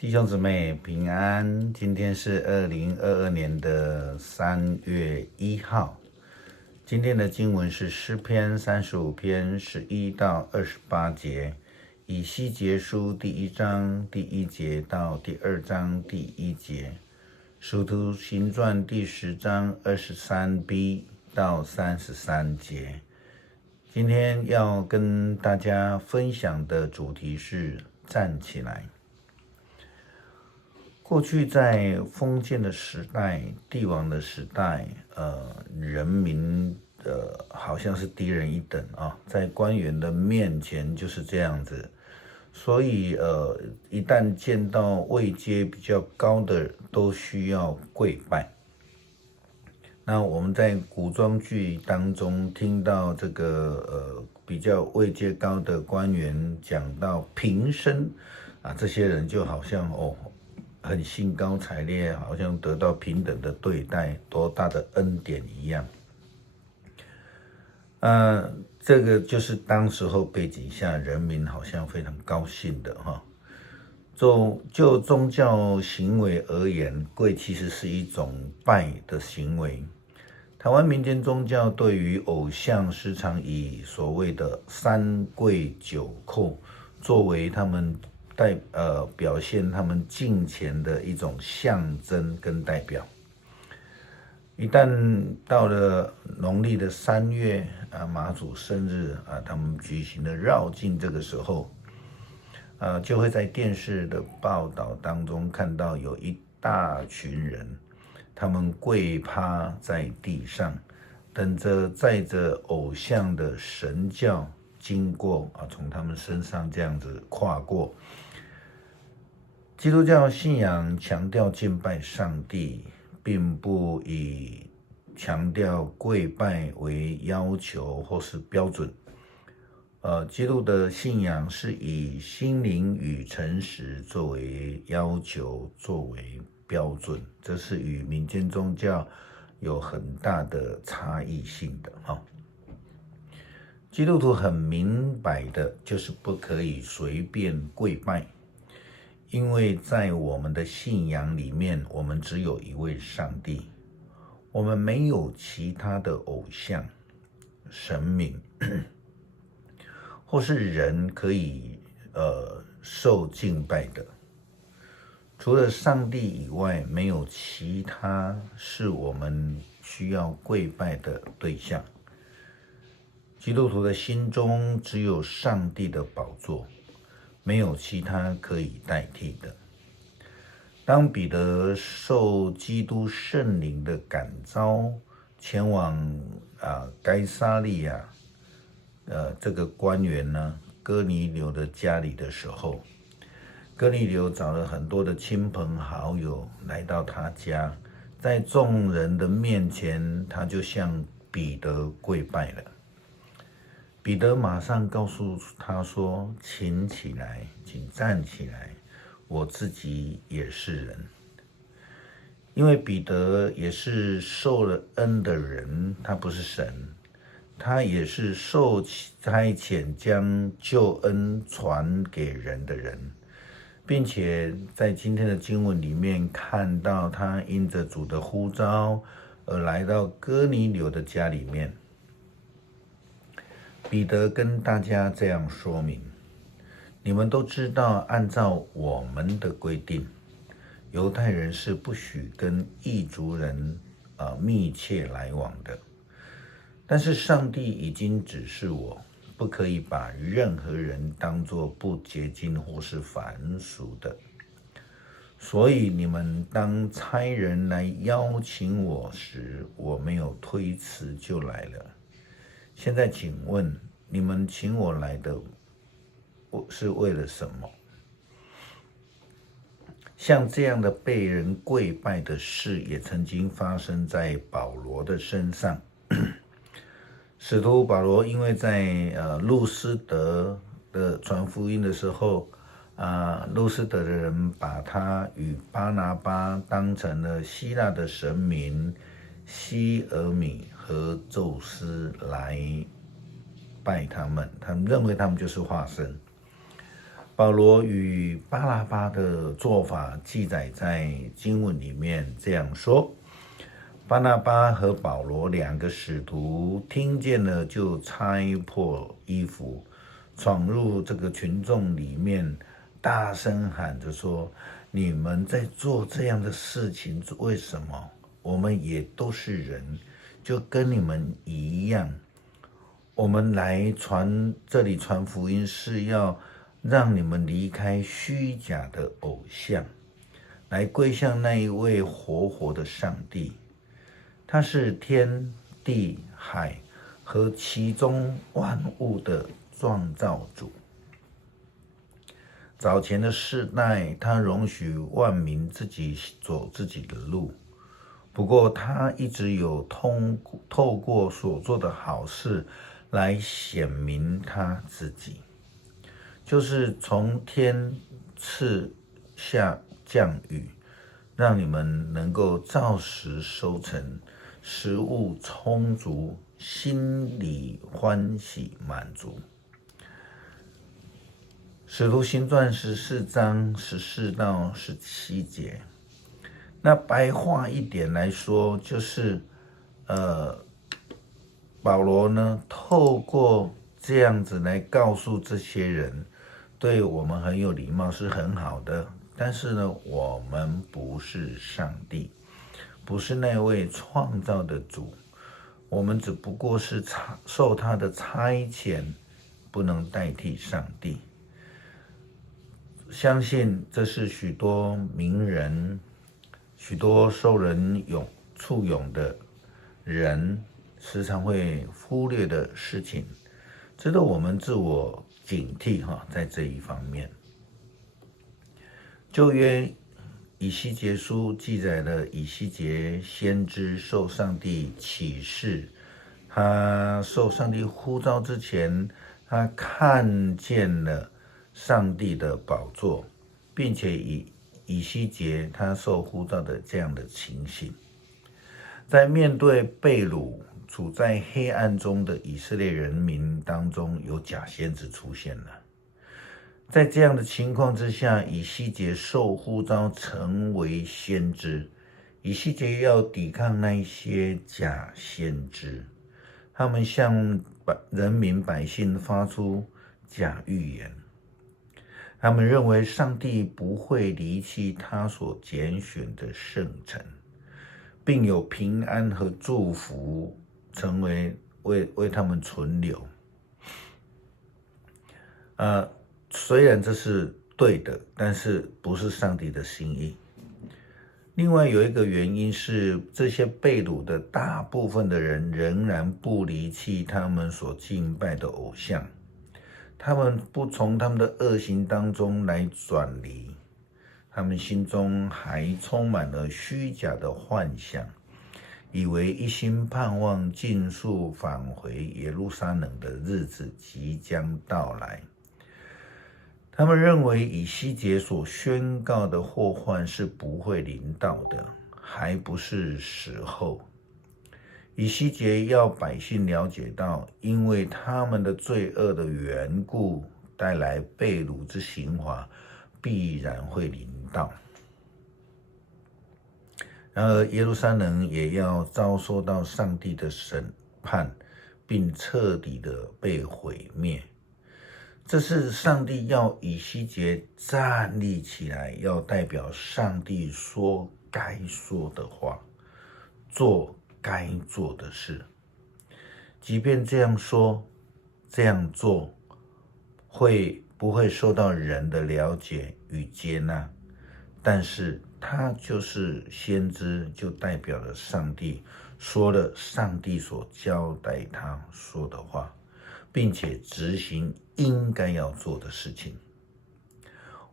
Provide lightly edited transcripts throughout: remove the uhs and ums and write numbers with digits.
弟兄姊妹平安，今天是2022年的3月1号。今天的经文是诗篇35篇11到28节，以西结书第1章第1节到第2章第1节，使徒行传第10章23b到33节。今天要跟大家分享的主题是站起来。过去在封建的时代、帝王的时代，人民好像是低人一等啊，在官员的面前就是这样子，所以一旦见到位阶比较高的，都需要跪拜。那我们在古装剧当中听到这个比较位阶高的官员讲到平生啊，这些人就好像很兴高采烈，好像得到平等的对待，多大的恩典一样。这个就是当时候背景下人民好像非常高兴的哈。就宗教行为而言，跪其实是一种拜的行为。台湾民间宗教对于偶像时常以所谓的3跪9叩作为他们表现他们敬虔的一种象征跟代表。一旦到了农历的3月妈祖生日他们举行的绕境，这个时候就会在电视的报道当中看到有一大群人，他们跪趴在地上，等着载着偶像的神教经过从他们身上这样子跨过。基督教信仰强调敬拜上帝，并不以强调跪拜为要求或是标准。基督的信仰是以心灵与诚实作为要求，作为标准，这是与民间宗教有很大的差异性的。基督徒很明白的就是不可以随便跪拜，因为在我们的信仰里面，我们只有一位上帝，我们没有其他的偶像、神明或是人可以受敬拜的。除了上帝以外，没有其他是我们需要跪拜的对象。基督徒的心中只有上帝的宝座，没有其他可以代替的。当彼得受基督圣灵的感召，前往该撒利亚这个官员呢哥尼流的家里的时候，哥尼流找了很多的亲朋好友来到他家，在众人的面前，他就向彼得跪拜了。彼得马上告诉他说：“请起来，请站起来，我自己也是人。”因为彼得也是受了恩的人，他不是神，他也是受差遣将救恩传给人的人，并且在今天的经文里面看到他因着主的呼召而来到哥尼流的家里面。彼得跟大家这样说明：你们都知道，按照我们的规定，犹太人是不许跟异族人密切来往的。但是上帝已经指示我，不可以把任何人当作不洁净或是凡俗的。所以你们当差人来邀请我时，我没有推辞就来了。现在请问，你们请我来的是为了什么？像这样的被人跪拜的事，也曾经发生在保罗的身上。使徒保罗因为在路斯德的传福音的时候，路斯德的人把他与巴拿巴当成了希腊的神明西俄米和宙斯来拜他们，他们认为他们就是化身。保罗与巴拿巴的做法记载在经文里面这样说：巴拿巴和保罗两个使徒听见了，就拆破衣服，闯入这个群众里面，大声喊着说：你们在做这样的事情，为什么？我们也都是人，就跟你们一样。我们来这里传福音，是要让你们离开虚假的偶像，来归向那一位活活的上帝。他是天地海和其中万物的创造主。早前的世代，他容许万民自己走自己的路，不过他一直有透过所做的好事来显明他自己，就是从天赐下降雨，让你们能够照时收成，食物充足，心里欢喜满足。使徒行传14章14到17节，那白话一点来说，就是保罗呢，透过这样子来告诉这些人，对我们很有礼貌是很好的，但是呢，我们不是上帝，不是那位创造的主，我们只不过是受他的差遣，不能代替上帝。相信这是许多名人、许多受人簇拥的人时常会忽略的事情，值得我们自我警惕在这一方面。旧约以西结书记载了以西结先知受上帝启示，他受上帝呼召之前，他看见了上帝的宝座，并且以西结他受呼召的这样的情形，在面对被掳处在黑暗中的以色列人民当中，有假先知出现了。在这样的情况之下，以西结受呼召成为先知，以西结要抵抗那些假先知，他们向人民百姓发出假预言。他们认为上帝不会离弃他所拣选的圣城，并有平安和祝福成为为他们存留。虽然这是对的，但是不是上帝的心意。另外有一个原因是，这些被掳的大部分的人仍然不离弃他们所敬拜的偶像，他们不从他们的恶行当中来转离，他们心中还充满了虚假的幻想，以为一心盼望尽速返回耶路撒冷的日子即将到来。他们认为以西结所宣告的祸患是不会临到的，还不是时候。以西结要百姓了解到，因为他们的罪恶的缘故，带来被掳之刑罚必然会临到。然而耶路撒冷也要遭受到上帝的审判，并彻底的被毁灭。这是上帝要以西结站立起来，要代表上帝说该说的话，做该做的事。即便这样说这样做会不会受到人的了解与接纳，但是他就是先知，就代表了上帝说了上帝所交代他说的话，并且执行应该要做的事情。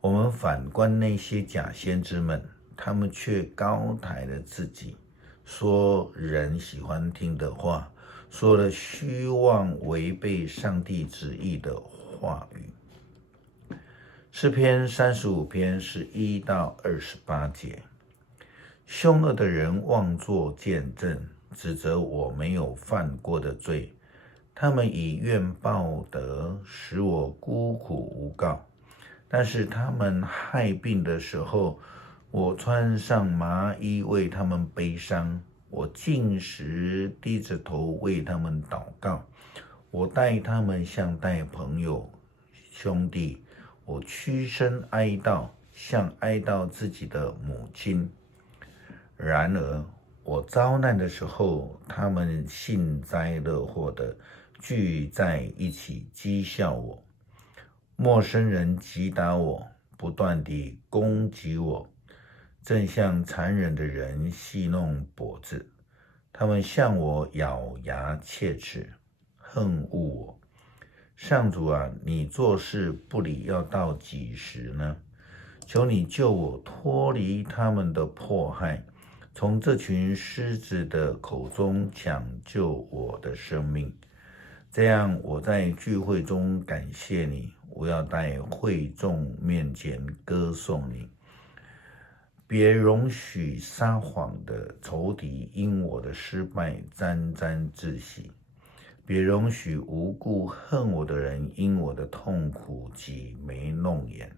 我们反观那些假先知们，他们却高抬了自己，说人喜欢听的话，说了虚妄违背上帝旨意的话语。诗篇35篇11到28节，凶恶的人妄作见证，指责我没有犯过的罪，他们以怨报德，使我孤苦无告。但是他们害病的时候，我穿上麻衣为他们悲伤，我禁食低着头为他们祷告，我待他们像待朋友兄弟，我屈身哀悼，像哀悼自己的母亲。然而我遭难的时候，他们幸灾乐祸的聚在一起讥笑我。陌生人击打我，不断地攻击我，正像残忍的人戏弄脖子。他们向我咬牙切齿，恨恶我。上主啊，你做事不理要到几时呢？求你救我脱离他们的迫害，从这群狮子的口中抢救我的生命。这样我在聚会中感谢你，我要在会众面前歌颂你。别容许撒谎的仇敌因我的失败沾沾自喜，别容许无故恨我的人因我的痛苦挤眉弄眼。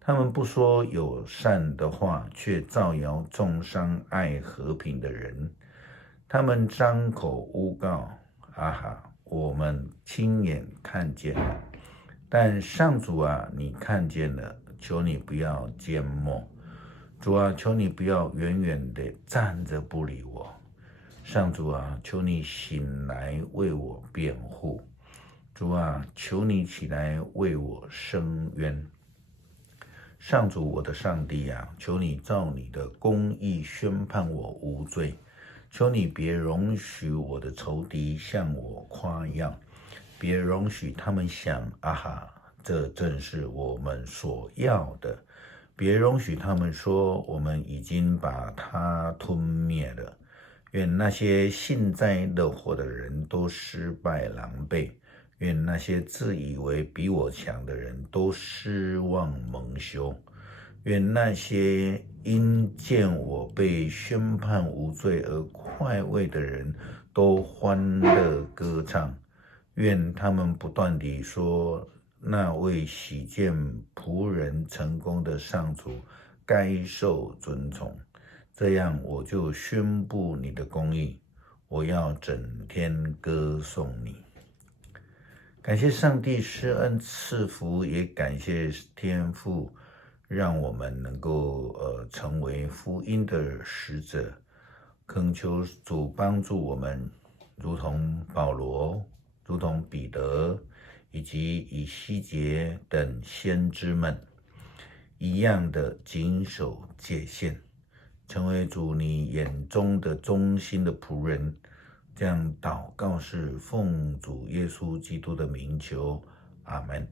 他们不说友善的话，却造谣重伤爱和平的人。他们张口诬告，啊哈，我们亲眼看见了。但上主啊，你看见了，求你不要缄默。主啊，求你不要远远地站着不理我。上主啊，求你醒来为我辩护。主啊，求你起来为我伸冤。上主我的上帝啊，求你照你的公义宣判我无罪。求你别容许我的仇敌向我夸耀，别容许他们想，啊哈，这正是我们所要的。别容许他们说，我们已经把它吞灭了。愿那些幸灾乐祸的人都失败狼狈，愿那些自以为比我强的人都失望蒙羞，愿那些因见我被宣判无罪而快慰的人都欢乐歌唱，愿他们不断地说，那位喜见仆人成功的上主该受尊崇。这样我就宣布你的公义，我要整天歌颂你。感谢上帝施恩赐福，也感谢天父让我们能够成为福音的使者。恳求主帮助我们，如同保罗，如同彼得以及以西结等先知们一样的谨守界限，成为主你眼中的忠心的仆人。这样祷告是奉主耶稣基督的名求，阿们。